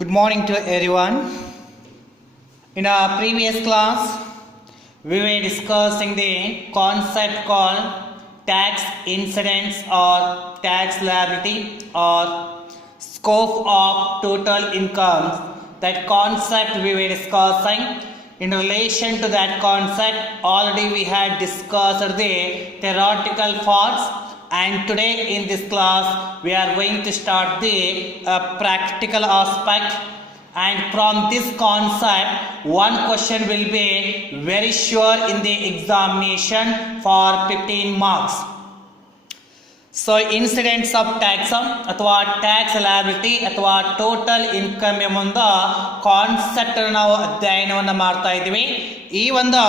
Good morning to everyone. In our previous class, we were discussing the concept called tax incidence or tax liability or scope of total income. That concept we were discussing. In relation to that concept, already we had discussed the theoretical parts. And today in this class we are going to start the practical aspect, and from this concept one question will be very sure in the examination for 15 marks. So incidents of tax ಅಥವಾ tax liability ಅಥವಾ total income ಎಂಬ ಒಂದು concept ನಾವು ಅಧ್ಯಯನವನ್ನು ಮಾಡ್ತಾ ಇದ್ದೀವಿ. ಈ ಒಂದು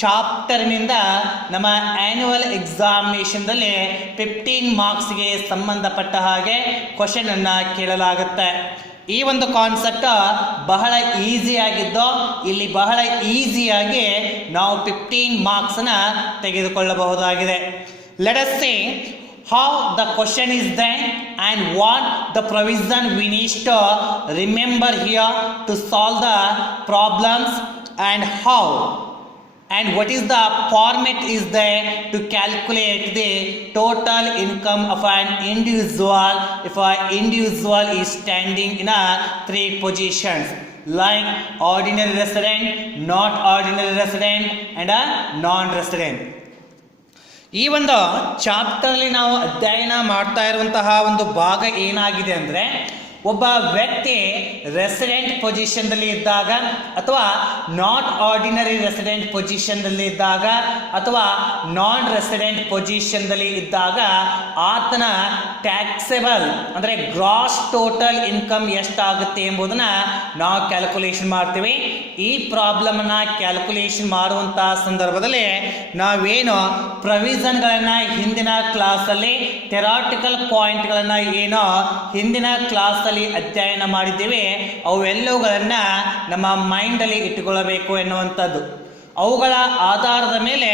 ಚಾಪ್ಟರ್ನಿಂದ ನಮ್ಮ ಆನ್ಯುವಲ್ ಎಕ್ಸಾಮಿನೇಷನ್ದಲ್ಲಿ 15 ಮಾರ್ಕ್ಸ್ಗೆ ಸಂಬಂಧಪಟ್ಟ ಹಾಗೆ ಕ್ವಶನ್ ಅನ್ನು ಕೇಳಲಾಗುತ್ತೆ. ಈ ಒಂದು ಕಾನ್ಸೆಪ್ಟ್ ಬಹಳ ಈಸಿಯಾಗಿದ್ದು ಇಲ್ಲಿ ಬಹಳ ಈಸಿಯಾಗಿ ನಾವು 15 ಮಾರ್ಕ್ಸ್ನ ತೆಗೆದುಕೊಳ್ಳಬಹುದಾಗಿದೆ. Let us see how the question is there and what the provision we need to remember here to solve the problems, and how and what is the format is there to calculate the total income of an individual if an individual is standing in a 3 positions like ordinary resident, not ordinary resident and a non-resident. ಈ ಒಂದು ಚಾಪ್ಟರ್ಲಿ ನಾವು ಅಧ್ಯಯನ ಮಾಡ್ತಾ ಇರುವಂತಹ ಒಂದು ಭಾಗ ಏನಾಗಿದೆ ಅಂದರೆ, ಒಬ್ಬ ವ್ಯಕ್ತಿ ರೆಸಿಡೆಂಟ್ ಪೊಸಿಷನ್ದಲ್ಲಿ ಇದ್ದಾಗ ಅಥವಾ ನಾಟ್ ಆರ್ಡಿನರಿ ರೆಸಿಡೆಂಟ್ ಪೊಸಿಷನ್ದಲ್ಲಿ ಇದ್ದಾಗ ಅಥವಾ ನಾನ್ ರೆಸಿಡೆಂಟ್ ಪೊಸಿಷನ್ದಲ್ಲಿ ಇದ್ದಾಗ ಆತನ ಟ್ಯಾಕ್ಸೆಬಲ್ ಅಂದರೆ ಗ್ರಾಸ್ ಟೋಟಲ್ ಇನ್ಕಮ್ ಎಷ್ಟಾಗುತ್ತೆ ಎಂಬುದನ್ನು ನಾವು ಕ್ಯಾಲ್ಕುಲೇಷನ್ ಮಾಡ್ತೀವಿ. ಈ ಪ್ರಾಬ್ಲಮನ್ನು ಕ್ಯಾಲ್ಕುಲೇಷನ್ ಮಾಡುವಂತಹ ಸಂದರ್ಭದಲ್ಲಿ ನಾವೇನು ಪ್ರೊವಿಷನ್ಗಳನ್ನು ಹಿಂದಿನ ಕ್ಲಾಸಲ್ಲಿ ಥೆರಾಟಿಕಲ್ ಪಾಯಿಂಟ್ಗಳನ್ನು ಏನೋ ಹಿಂದಿನ ಕ್ಲಾಸಲ್ಲಿ ಅಧ್ಯಯನ ಮಾಡಿದ್ದೇವೆ ಅವೆಲ್ಲವುಗಳನ್ನು ನಮ್ಮ ಮೈಂಡಲ್ಲಿ ಇಟ್ಟುಕೊಳ್ಳಬೇಕು ಎನ್ನುವಂಥದ್ದು. ಅವುಗಳ ಆಧಾರದ ಮೇಲೆ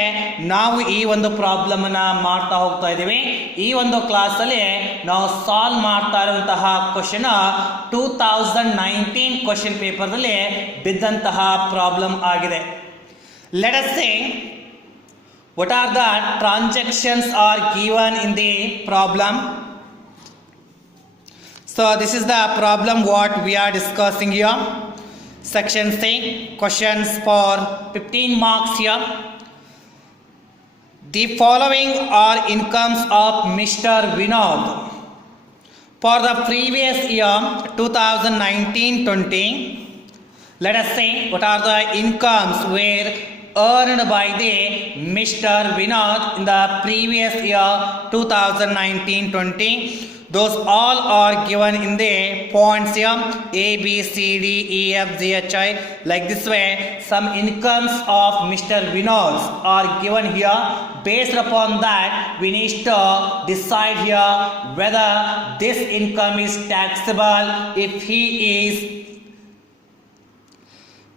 ನಾವು ಈ ಒಂದು ಪ್ರಾಬ್ಲಮನ್ನು ಮಾಡ್ತಾ ಹೋಗ್ತಾ ಇದ್ದೀವಿ. ಈ ಒಂದು ಕ್ಲಾಸಲ್ಲಿ ನಾವು ಸಾಲ್ವ್ ಮಾಡ್ತಾ ಇರುವಂತಹ ಕ್ವಶನ್ 2019 ಕ್ವಶನ್ ಪೇಪರ್ದಲ್ಲಿ ಬಿದ್ದಂತಹ ಪ್ರಾಬ್ಲಮ್ ಆಗಿದೆ. Let us see what are the transactions are given in the problem. So this is the problem what we are discussing here. Section C, questions for 15 marks here. The following are incomes of Mr. Vinod for the previous year 2019-20. Let us see what are the incomes were earned by the Mr. Vinod in the previous year 2019-20. Those all are given in the points here A, B, C, D, E, F, G, H, I. Like this way, some incomes of Mr. Vinod are given here. Based upon that, we need to decide here whether this income is taxable if he is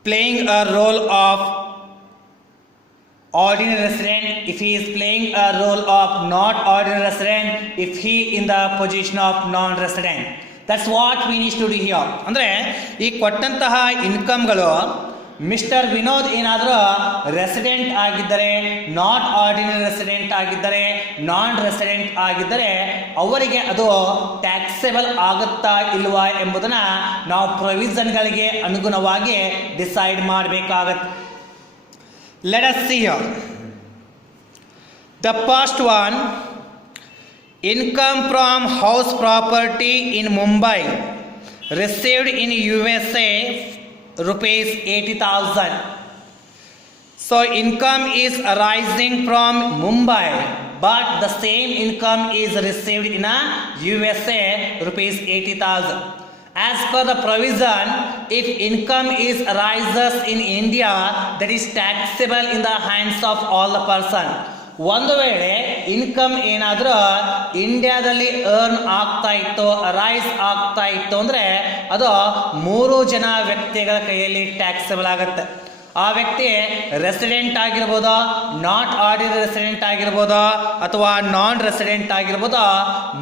playing a role of ordinary resident, if he is playing a role of not ordinary resident, if he in the position of non-resident. That's what we need to do here. ಅಂದರೆ ಈ ಕೊಟ್ಟಂತಹ ಇನ್ಕಮ್ಗಳು mister Vinod ಏನಾದರೂ resident ಆಗಿದ್ದರೆ, not ordinary resident ಆಗಿದ್ದರೆ, ನಾನ್ resident ಆಗಿದ್ದರೆ ಅವರಿಗೆ ಅದು taxable ಆಗುತ್ತಾ ಇಲ್ವಾ ಎಂಬುದನ್ನು ನಾವು ಪ್ರೊವಿಷನ್ಗಳಿಗೆ ಅನುಗುಣವಾಗಿ ಡಿಸೈಡ್ ಮಾಡಬೇಕಾಗತ್ತೆ. Let us see here. The first one, income from house property in Mumbai received in USA rupees 80,000. So income is arising from Mumbai, but the same income is received in a USA rupees 80,000. As per the provision, if income is arises in India, that is taxable in the hands of all the person. ಒಂದು ವೇಳೆ income ಏನಾದರೂ ಇಂಡಿಯಾದಲ್ಲಿ earn ಆಗ್ತಾ ಇತ್ತು, arise ಆಗ್ತಾ ಇತ್ತು ಅಂದರೆ ಅದು 3 ಜನ ವ್ಯಕ್ತಿಗಳ ಕೈಯಲ್ಲಿ ಟ್ಯಾಕ್ಸಬಲ್ ಆಗುತ್ತೆ. ಆ ವ್ಯಕ್ತಿ ರೆಸಿಡೆಂಟ್ ಆಗಿರ್ಬೋದು, ನಾಟ್ ಆರ್ಡಿನರಿ ರೆಸಿಡೆಂಟ್ ಆಗಿರ್ಬೋದು ಅಥವಾ ನಾನ್ ರೆಸಿಡೆಂಟ್ ಆಗಿರ್ಬೋದು,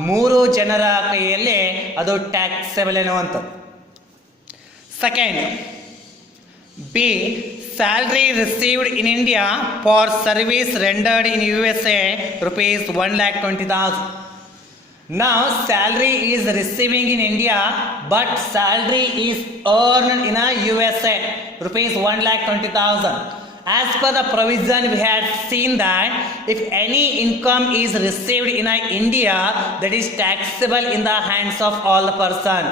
3 ಜನರ ಕೈಯಲ್ಲಿ ಅದು ಟ್ಯಾಕ್ಸೇಬಲ್ ಎನ್ನುವಂಥದ್ದು. Second, B. Salary received in India for service rendered in USA rupees 1,20,000. Now salary is receiving in India, but salary is earned in a USA rupees 1,20,000. As per the provision, we had seen that if any income is received in India, that is taxable in the hands of all the person.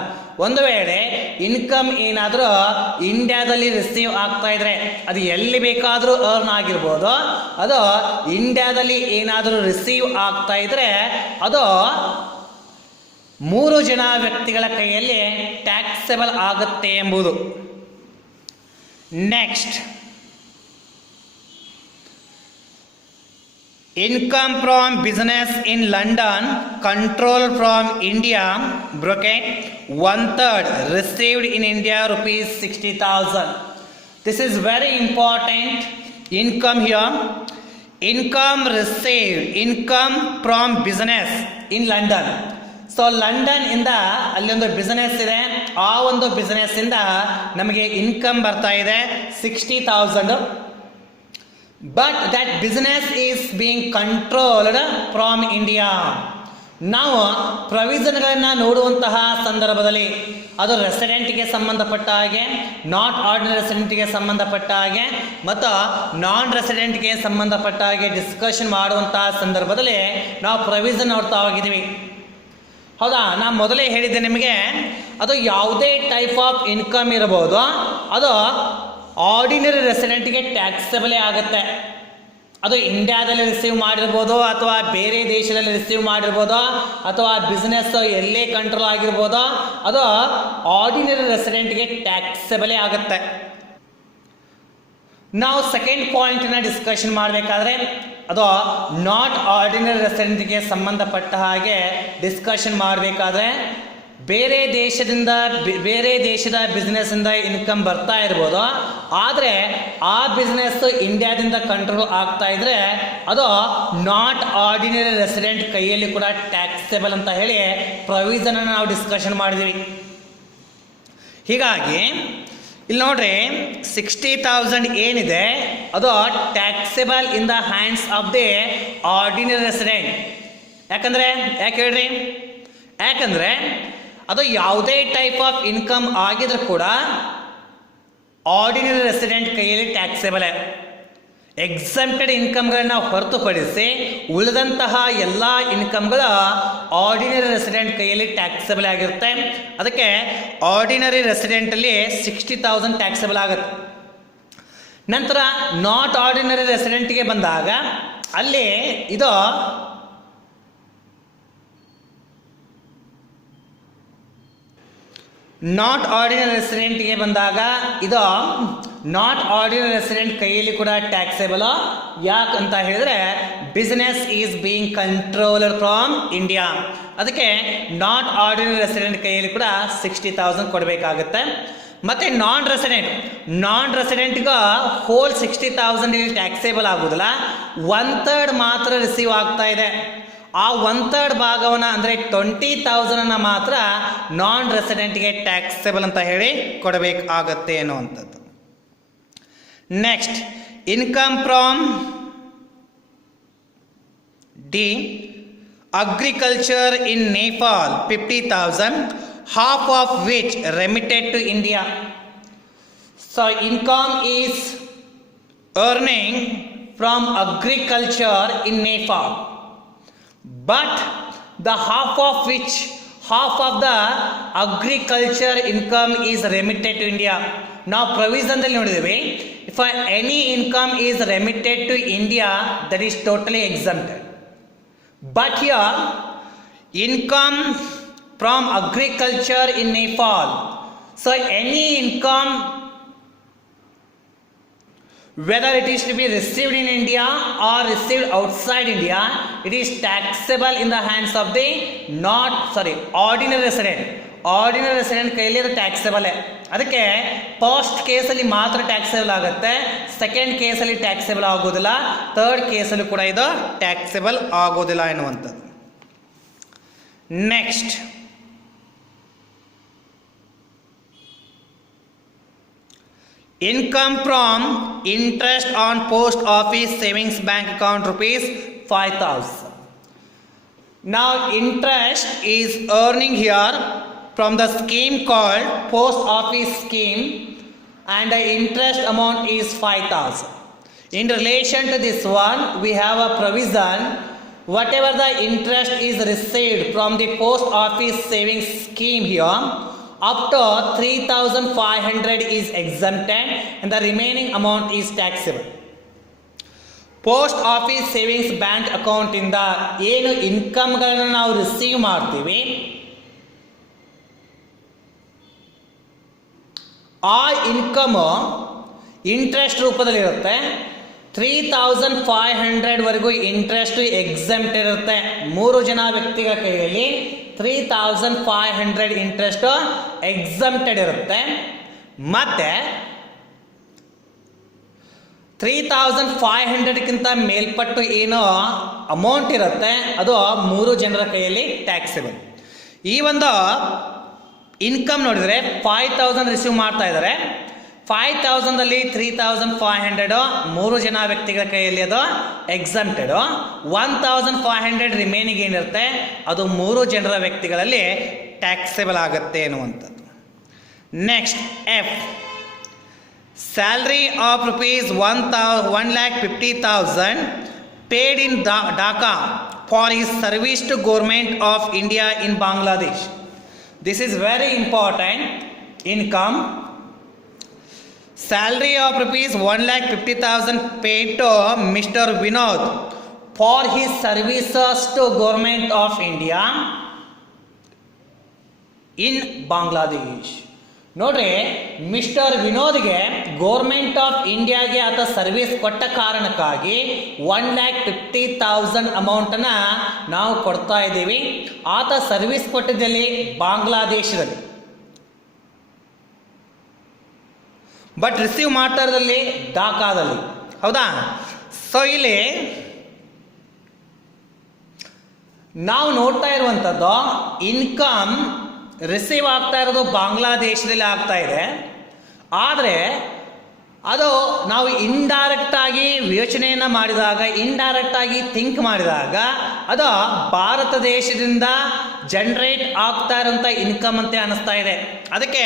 ಒಂದು ವೇಳೆ income ಏನಾದರೂ ಇಂಡಿಯಾದಲ್ಲಿ receive ಆಗ್ತಾ ಇದ್ರೆ ಅದು ಎಲ್ಲಿ ಬೇಕಾದರೂ earn ಆಗಿರ್ಬೋದು, ಅದು ಇಂಡಿಯಾದಲ್ಲಿ ಏನಾದರೂ ರಿಸೀವ್ ಆಗ್ತಾ ಇದ್ರೆ ಅದು 3 ಜನ ವ್ಯಕ್ತಿಗಳ ಕೈಯಲ್ಲಿ ಟ್ಯಾಕ್ಸೇಬಲ್ ಆಗುತ್ತೆ ಎಂಬುದು. Next, income from business in London controlled from India, bracket 1/3 received in India rupees 60,000. This is very important income here. Income received, income from business in London. So London ಇಂದ ಅಲ್ಲಿ ಒಂದು ಬಿಸ್ನೆಸ್ ಇದೆ, ಆ ಒಂದು business ಇಂದ ನಮಗೆ income ಬರ್ತಾ ಇದೆ 60,000. But that business is being controlled from India. ನಾವು ಪ್ರೊವಿಷನ್ಗಳನ್ನು ನೋಡುವಂತಹ ಸಂದರ್ಭದಲ್ಲಿ ಅದು ರೆಸಿಡೆಂಟ್ಗೆ ಸಂಬಂಧಪಟ್ಟ ಹಾಗೆ, ನಾಟ್ ಆರ್ಡಿನರಿ ರೆಸಿಡೆಂಟ್ಗೆ ಸಂಬಂಧಪಟ್ಟ ಹಾಗೆ ಮತ್ತು ನಾನ್ ರೆಸಿಡೆಂಟ್ಗೆ ಸಂಬಂಧಪಟ್ಟ ಹಾಗೆ ಡಿಸ್ಕಷನ್ ಮಾಡುವಂತಹ ಸಂದರ್ಭದಲ್ಲಿ ನಾವು ಪ್ರೊವಿಷನ್ ನೋಡ್ತಾ ಹೋಗಿದ್ದೀವಿ. ಹೌದಾ? ನಾನು ಮೊದಲೇ ಹೇಳಿದ್ದೆ ನಿಮಗೆ, ಅದು ಯಾವುದೇ ಟೈಪ್ ಆಫ್ ಇನ್ಕಮ್ ಇರಬಹುದು, ಅದು ಆರ್ಡಿನರಿ ರೆಸಿಡೆಂಟ್ಗೆ ಟ್ಯಾಕ್ಸಬಲೇ ಆಗುತ್ತೆ. ಅದು ಇಂಡಿಯಾದಲ್ಲಿ ರಿಸೀವ್ ಮಾಡಿರ್ಬೋದು, ಅಥವಾ ಬೇರೆ ದೇಶದಲ್ಲಿ ರಿಸೀವ್ ಮಾಡಿರ್ಬೋದು, ಅಥವಾ ಬಿಸ್ನೆಸ್ ಎಲ್ಲೇ ಕಂಟ್ರೋಲ್ ಆಗಿರ್ಬೋದು, ಅದು ಆರ್ಡಿನರಿ ರೆಸಿಡೆಂಟ್ಗೆ ಟ್ಯಾಕ್ಸಬಲೇ ಆಗುತ್ತೆ. ನಾವು ಸೆಕೆಂಡ್ ಪಾಯಿಂಟ್ನ ಡಿಸ್ಕಷನ್ ಮಾಡಬೇಕಾದ್ರೆ ಅದು ನಾಟ್ ಆರ್ಡಿನರಿ ರೆಸಿಡೆಂಟ್ಗೆ ಸಂಬಂಧಪಟ್ಟ ಹಾಗೆ ಡಿಸ್ಕಷನ್ ಮಾಡಬೇಕಾದ್ರೆ ಬೇರೆ ದೇಶದ ಬಿಸ್ನೆಸ್ಸಿಂದ ಇನ್ಕಮ್ ಬರ್ತಾ ಇರ್ಬೋದು, ಆದರೆ ಆ ಬಿಸ್ನೆಸ್ ಇಂಡಿಯಾದಿಂದ ಕಂಟ್ರೋಲ್ ಆಗ್ತಾ ಇದ್ರೆ ಅದು ನಾಟ್ ಆರ್ಡಿನರಿ ರೆಸಿಡೆಂಟ್ ಕೈಯಲ್ಲಿ ಕೂಡ ಟ್ಯಾಕ್ಸೇಬಲ್ ಅಂತ ಹೇಳಿ ಪ್ರೊವಿಷನ್ ಅನ್ನು ನಾವು ಡಿಸ್ಕಷನ್ ಮಾಡಿದ್ವಿ. ಹೀಗಾಗಿ ಇಲ್ಲಿ ನೋಡ್ರಿ, 60,000 ಏನಿದೆ ಅದು taxable in the hands of the ordinary resident. ಯಾಕೆ ಹೇಳ್ರಿ? ಯಾಕಂದ್ರೆ ಅದು ಯಾವುದೇ ಟೈಪ್ ಆಫ್ ಇನ್ಕಮ್ ಆಗಿದ್ರು ಕೂಡ ಆರ್ಡಿನರಿ ರೆಸಿಡೆಂಟ್ ಕೈಯಲ್ಲಿ ಟ್ಯಾಕ್ಸೇಬಲ್. ಎಕ್ಸಂಪ್ಟೆಡ್ ಇನ್ಕಮ್ಗಳನ್ನ ಹೊರತುಪಡಿಸಿ ಉಳಿದಂತಹ ಎಲ್ಲ ಇನ್ಕಮ್ಗಳು ಆರ್ಡಿನರಿ ರೆಸಿಡೆಂಟ್ ಕೈಯಲ್ಲಿ ಟ್ಯಾಕ್ಸೇಬಲ್ ಆಗಿರುತ್ತೆ. ಅದಕ್ಕೆ ಆರ್ಡಿನರಿ ರೆಸಿಡೆಂಟಲ್ಲಿ 60,000 ಟ್ಯಾಕ್ಸೇಬಲ್ ಆಗುತ್ತೆ. ನಂತರ ನಾಟ್ ಆರ್ಡಿನರಿ ರೆಸಿಡೆಂಟ್ಗೆ ಬಂದಾಗ ಅಲ್ಲಿ ಇದು ನಾಟ್ ಆರ್ಡಿನರಿ ರೆಸಿಡೆಂಟ್ಗೆ ಬಂದಾಗ ಇದು ನಾಟ್ ಆರ್ಡಿನರಿ ರೆಸಿಡೆಂಟ್ ಕೈಯಲ್ಲಿ ಕೂಡ ಟ್ಯಾಕ್ಸೇಬಲ್. ಯಾಕಂತ ಹೇಳಿದ್ರೆ business is being controlled from India. ಅದಕ್ಕೆ ನಾಟ್ ಆರ್ಡಿನರಿ ರೆಸಿಡೆಂಟ್ ಕೈಯಲ್ಲಿ ಕೂಡ 60,000 ಕೊಡಬೇಕಾಗುತ್ತೆ. ಮತ್ತೆ ನಾನ್ ರೆಸಿಡೆಂಟ್ಗೆ ಹೋಲ್ 60,000 ಇಲ್ಲಿ ಟ್ಯಾಕ್ಸೇಬಲ್ ಆಗೋದಿಲ್ಲ, 1/3 ಮಾತ್ರ ರಿಸೀವ್ ಆಗ್ತಾ ಇದೆ. ಆ 1/3 ಭಾಗವನ್ನು ಅಂದರೆ 20,000 ಮಾತ್ರ ನಾನ್ ರೆಸಿಡೆಂಟ್ಗೆ ಟ್ಯಾಕ್ಸೇಬಲ್ ಅಂತ ಹೇಳಿ ಕೊಡಬೇಕಾಗತ್ತೆ ಅನ್ನುವಂಥದ್ದು. Next, income from D agriculture in Nepal 50,000, half of which remitted to India. So income is earning from agriculture in Nepal, but the half of the agriculture income is remitted to India. Now provision dalli nodidive, if any income is remitted to India, that is totally exempted. But here income from agriculture in Nepal, so any income, whether it is to be received in India or received outside India, it is taxable in the hands of the ordinary resident. Ordinary resident ಕೈಯಲ್ಲಿ ಅದು taxable. ಅದಕ್ಕೆ first ಕೇಸಲ್ಲಿ ಮಾತ್ರ taxable ಆಗುತ್ತೆ, second ಕೇಸಲ್ಲಿ taxable ಆಗೋದಿಲ್ಲ, third ಕೇಸಲ್ಲಿ ಕೂಡ ಇದು ಟ್ಯಾಕ್ಸೇಬಲ್ ಆಗೋದಿಲ್ಲ ಎನ್ನುವಂಥದ್ದು. Next, Income from interest on post office savings bank account rupees 5,000. Now interest is earning here from the scheme called post office scheme, and the interest amount is 5,000. In relation to this one, we have a provision: whatever the interest is received from the post office savings scheme here, up to 3,500 is exempted and the remaining amount is taxable. Post office savings bank ಅಕೌಂಟಿಂದ ಏನು ಇನ್ಕಮ್ಗಳನ್ನು ನಾವು receive ಮಾಡ್ತೀವಿ, ಆ income interest ರೂಪದಲ್ಲಿರುತ್ತೆ. 3,500 ವರೆಗೂ interest exempt ಇರುತ್ತೆ. 3 ಜನ ವ್ಯಕ್ತಿಗಳ ಕೈಯಲ್ಲಿ 3,500 ಇಂಟ್ರೆಸ್ಟ್ ಎಕ್ಸೆಂಪ್ಟೆಡ್ ಇರುತ್ತೆ. ಮತ್ತೆ 3,500ಕ್ಕಿಂತ ಮೇಲ್ಪಟ್ಟು ಏನು ಅಮೌಂಟ್ ಇರುತ್ತೆ ಅದು 3 ಜನರ ಕೈಯಲ್ಲಿ ಟ್ಯಾಕ್ಸೇಬಲ್. ಈ ಒಂದು ಇನ್ಕಮ್ ನೋಡಿದರೆ 5,000 ರಿಸೀವ್ ಮಾಡ್ತಾ ಇದ್ದಾರೆ. 5,000 3,500 3 ಜನ ವ್ಯಕ್ತಿಗಳ ಕೈಯಲ್ಲಿ ಅದು ಎಕ್ಸೆಂಪ್ಟೆಡ್. 1,500 ರಿಮೈನಿಂಗ್ ಏನಿರುತ್ತೆ ಅದು 3 ಜನರ ವ್ಯಕ್ತಿಗಳಲ್ಲಿ ಟ್ಯಾಕ್ಸೇಬಲ್ ಆಗುತ್ತೆ ಅನ್ನುವಂಥದ್ದು. Next F, salary of rupees 1,50,000 paid in Dhaka for his service to government of India in Bangladesh. This is very important income. Salary of rupees 1,50,000 paid to Mr. Vinod for his services to government of India in Bangladesh. ನೋಡ್ರಿ, mister ವಿನೋದ್ಗೆ government of ಇಂಡಿಯಾಗೆ ಆತ service ಕೊಟ್ಟ ಕಾರಣಕ್ಕಾಗಿ 1,50,000 ಅಮೌಂಟನ್ನು ನಾವು ಕೊಡ್ತಾ ಇದ್ದೀವಿ. ಆತ ಸರ್ವಿಸ್ ಕೊಟ್ಟಿದ್ದಲ್ಲಿ ಬಾಂಗ್ಲಾದೇಶದಲ್ಲಿ, ಬಟ್ ರಿಸೀವ್ ಮಾಡ್ತಾ ಇರೋದಲ್ಲಿ ಢಾಕಾದಲ್ಲಿ. ಹೌದಾ? ಸೊ ಇಲ್ಲಿ ನಾವು ನೋಡ್ತಾ ಇರುವಂಥದ್ದು ಇನ್ಕಮ್ ರಿಸೀವ್ ಆಗ್ತಾ ಇರೋದು ಬಾಂಗ್ಲಾದೇಶದಲ್ಲಿ ಆಗ್ತಾ ಇದೆ. ಆದರೆ ಅದು ನಾವು ಇಂಡೈರೆಕ್ಟಾಗಿ ಯೋಚನೆಯನ್ನು ಮಾಡಿದಾಗ, ಇಂಡೈರೆಕ್ಟಾಗಿ ಥಿಂಕ್ ಮಾಡಿದಾಗ ಅದು ಭಾರತ ದೇಶದಿಂದ ಜನರೇಟ್ ಆಗ್ತಾ ಇರೋಂಥ ಇನ್ಕಮ್ ಅಂತ ಅನ್ನಿಸ್ತಾ ಇದೆ. ಅದಕ್ಕೆ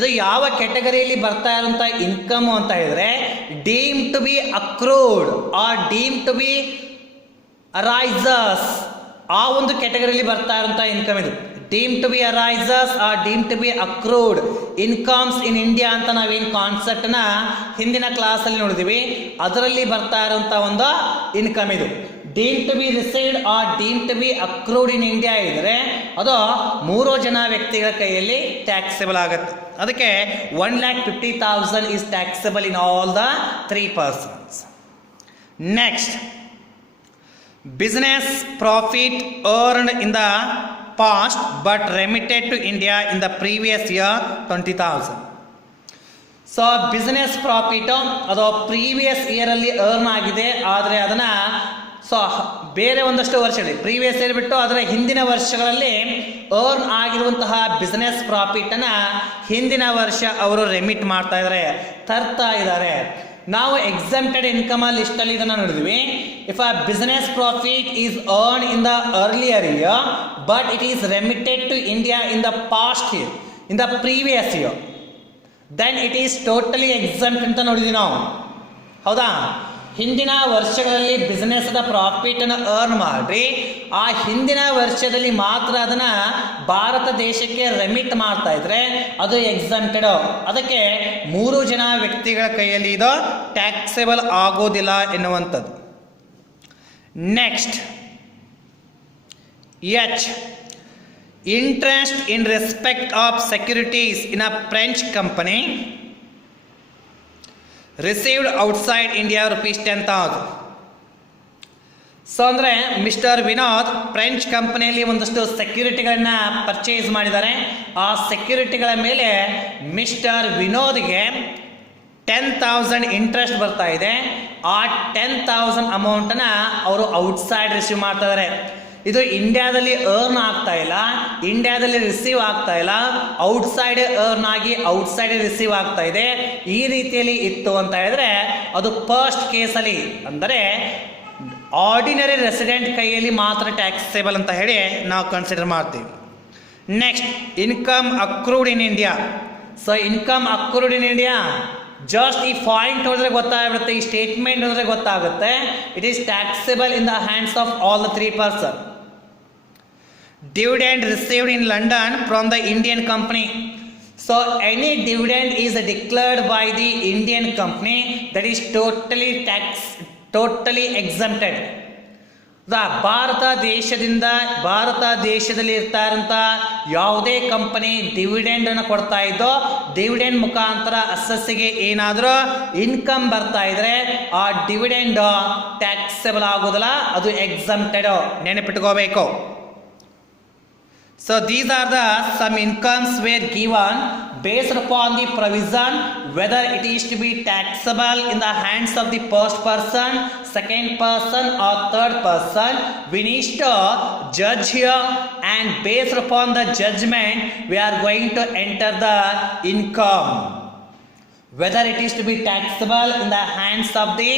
ಇದು ಯಾವ ಕೆಟಗರಿಯಲ್ಲಿ ಬರ್ತಾ ಇರೋಂಥ ಇನ್ಕಮ್ ಅಂತ ಹೇಳಿದ್ರೆ deem to be accrued or deem to be arises, ಆ ಒಂದು ಕೆಟಗರಿಯಲ್ಲಿ ಬರ್ತಾ ಇರೋಂಥ ಇನ್ಕಮ್ ಇದು. Deem to be arises or deem to be accrued incomes in India ಅಂತ ನಾವೇನು ಕಾನ್ಸೆಪ್ಟನ್ನ ಹಿಂದಿನ ಕ್ಲಾಸಲ್ಲಿ ನೋಡಿದ್ವಿ, ಅದರಲ್ಲಿ ಬರ್ತಾ ಇರೋಂಥ ಒಂದು ಇನ್ಕಮ್ ಇದು. Deem to be received or deem to be accrued in India ಇದ್ರೆ ಅದು 3 ಜನ ವ್ಯಕ್ತಿಗಳ ಕೈಯಲ್ಲಿ ಟ್ಯಾಕ್ಸೇಬಲ್ ಆಗುತ್ತೆ. ಅದಕ್ಕೆ 1,50,000 is taxable in all the 3 persons. Next, business profit earned in the past but remitted to India in the previous year 20,000. So business profit ಅದು previous ಇಯರಲ್ಲಿ earn ಆಗಿದೆ, ಆದರೆ ಅದನ್ನು ಸೊ ಬೇರೆ ಒಂದಷ್ಟು ವರ್ಷಗಳಲ್ಲಿ ಪ್ರೀವಿಯಸ್ ಇಯರ್ ಬಿಟ್ಟು ಅದರ ಹಿಂದಿನ ವರ್ಷಗಳಲ್ಲಿ ಅರ್ನ್ ಆಗಿರುವಂತಹ ಬಿಸ್ನೆಸ್ ಪ್ರಾಫಿಟನ್ನು ಹಿಂದಿನ ವರ್ಷ ಅವರು ರೆಮಿಟ್ ಮಾಡ್ತಾ ಇದ್ದಾರೆ, ತರ್ತಾ ಇದ್ದಾರೆ. ನಾವು ಎಕ್ಸೆಂಪ್ಟೆಡ್ ಇನ್ಕಮ್ ಲಿಸ್ಟಲ್ಲಿ ಇದನ್ನು ನೋಡಿದ್ವಿ. If a business profit is earn in the earlier year but it is remitted to India in the past year, in the previous year, then it is totally exempt ಅಂತ ನೋಡಿದ್ವಿ ನಾವು. ಹೌದಾ? ಹಿಂದಿನ ವರ್ಷಗಳಲ್ಲಿ ಬಿಸ್ನೆಸ್ದ ಪ್ರಾಫಿಟನ್ನು earn ಮಾಡಿ ಆ ಹಿಂದಿನ ವರ್ಷದಲ್ಲಿ ಮಾತ್ರ ಅದನ್ನು ಭಾರತ ದೇಶಕ್ಕೆ ರೆಮಿಟ್ ಮಾಡ್ತಾ ಇದ್ರೆ ಅದು ಎಕ್ಸೆಂಪ್ಟೆಡ್. ಅದಕ್ಕೆ 3 ಜನ ವ್ಯಕ್ತಿಗಳ ಕೈಯಲ್ಲಿ ಇದು ಟ್ಯಾಕ್ಸೇಬಲ್ ಆಗೋದಿಲ್ಲ ಎನ್ನುವಂಥದ್ದು. Next H, interest in respect of securities in a French company received outside India rupees 10,000. So ಅಂದರೆ ಮಿಸ್ಟರ್ ವಿನೋದ್ ಫ್ರೆಂಚ್ ಕಂಪನಿಯಲ್ಲಿ ಒಂದಷ್ಟು ಸೆಕ್ಯೂರಿಟಿಗಳನ್ನ ಪರ್ಚೇಸ್ ಮಾಡಿದ್ದಾರೆ. ಆ ಸೆಕ್ಯೂರಿಟಿಗಳ ಮೇಲೆ ಮಿಸ್ಟರ್ ವಿನೋದ್ಗೆ 10,000 ಇಂಟ್ರೆಸ್ಟ್ ಬರ್ತಾ ಇದೆ. ಆ 10,000 ಅಮೌಂಟನ್ನು ಅವರು ಔಟ್ಸೈಡ್ ರಿಸೀವ್ ಮಾಡ್ತಾ ಇದ್ದಾರೆ. ಇದು ಇಂಡಿಯಾದಲ್ಲಿ ಅರ್ನ್ ಆಗ್ತಾ ಇಲ್ಲ, ಇಂಡಿಯಾದಲ್ಲಿ ರಿಸೀವ್ ಆಗ್ತಾ ಇಲ್ಲ, ಔಟ್ಸೈಡ್ ಅರ್ನ್ ಆಗಿ ಔಟ್ಸೈಡ್ ರಿಸೀವ್ ಆಗ್ತಾ ಇದೆ, ಈ ರೀತಿಯಲ್ಲಿ ಇತ್ತು ಅಂತ ಹೇಳಿದ್ರೆ ಅದು ಫಸ್ಟ್ ಕೇಸಲ್ಲಿ ಅಂದರೆ ಆರ್ಡಿನರಿ ರೆಸಿಡೆಂಟ್ ಕೈಯಲ್ಲಿ ಮಾತ್ರ ಟ್ಯಾಕ್ಸೇಬಲ್ ಅಂತ ಹೇಳಿ ನಾವು ಕನ್ಸಿಡರ್ ಮಾಡ್ತೀವಿ. Next, income accrued in India. So income accrued in India just ಈ ಪಾಯಿಂಟ್ ನೋಡಿದ್ರೆ ಗೊತ್ತಾಗುತ್ತೆ, ಈ ಸ್ಟೇಟ್ಮೆಂಟ್ ನೋಡಿದ್ರೆ ಗೊತ್ತಾಗುತ್ತೆ. It is taxable in the hands of all the 3 person. Dividend received in London from the Indian company. So any dividend is declared by the Indian company that is totally exempted. Bharat ದೇಶದಲ್ಲಿ ಇರ್ತಾ ಇರೋಂಥ ಯಾವುದೇ company dividend ಅನ್ನು ಕೊಡ್ತಾ ಇದ್ದೋ, dividend ಮುಖಾಂತರ ಅಸಸ್ಸಿಗೆ ಏನಾದರೂ income ಬರ್ತಾ ಇದ್ರೆ ಆ ಡಿವಿಡೆಂಡ್ ಟ್ಯಾಕ್ಸೇಬಲ್ ಆಗೋದಿಲ್ಲ, ಅದು exempted, ನೆನಪಿಟ್ಕೋಬೇಕು. So these are the some incomes were given based upon the provision whether it is to be taxable in the hands of the first person, second person or third person. We need to judge here, and based upon the judgment we are going to enter the income. Whether it is to be taxable in the hands of the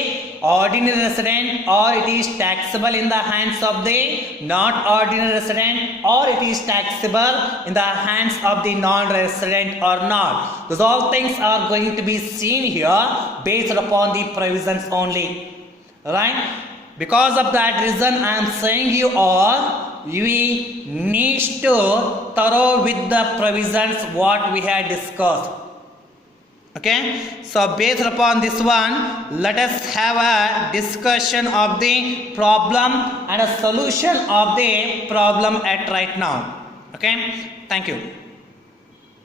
ordinary resident or it is taxable in the hands of the not ordinary resident or it is taxable in the hands of the non-resident or not. Those all things are going to be seen here based upon the provisions only. Right? Because of that reason I am saying you all, we need to thorough with the provisions what we had discussed. Okay, so based upon this one, let us have a discussion of the problem and a solution of the problem at right now. Okay, thank you.